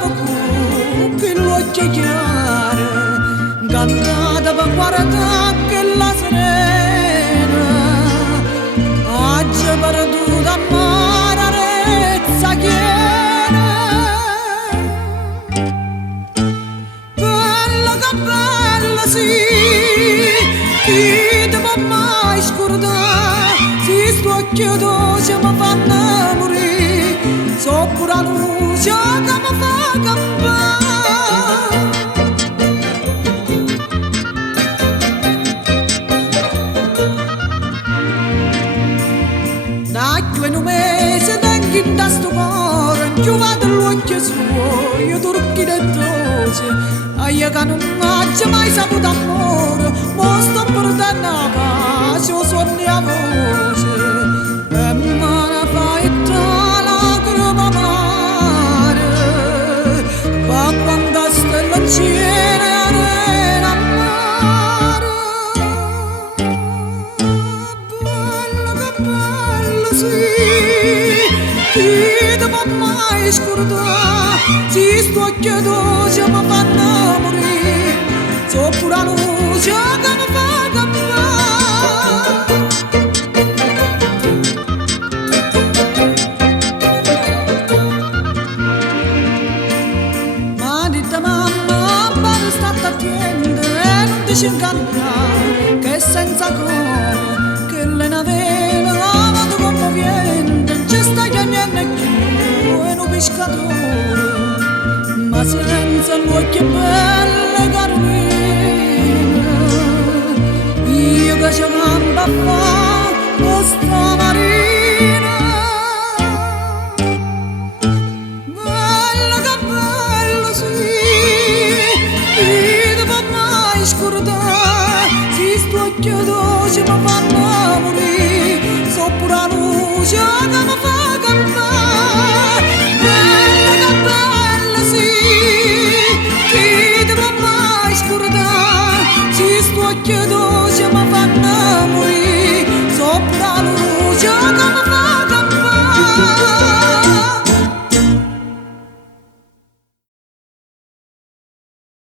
poco che l'occhio chiaro, cantata per guardare che la serena, oggi perduta amarezza chiena. Bella che bella sì, chi ti può mai scordare, se sto occhio dolce mi fanno morire, so pure la luce che mi fa campare. Da qui un mese tengo in sto cuore, più vado l'occhio suo, io turchi dentro, io che non ho mai saputo amore, ma sto perdendo la pace, o suoni a voce, e me ne fai tra lacrime amare, ma quando stella in cielo e arena al mare. Bella che bella sì, chi ti può mai scordare, se sto occhio dolce mi fanno morire, so pure la luce che mi fa campare. Ma dite mamma, basta stare attenta e non ti ci ingannare, che senza cuore, che le navele amano come viento, ci sta niente più e un pescatore, ma senza l'occhio belle Carolina, io che ci campo a fare questa marina. Bella che bella sì, chi ti può mai scordare, se sto occhio dolce mi fanno morire, so pure la luce che mi fa campare. Bella che bella sì, chi ti può mai scordare, se sto occhio dolce mi fanno morire, so pure la luce che mi fa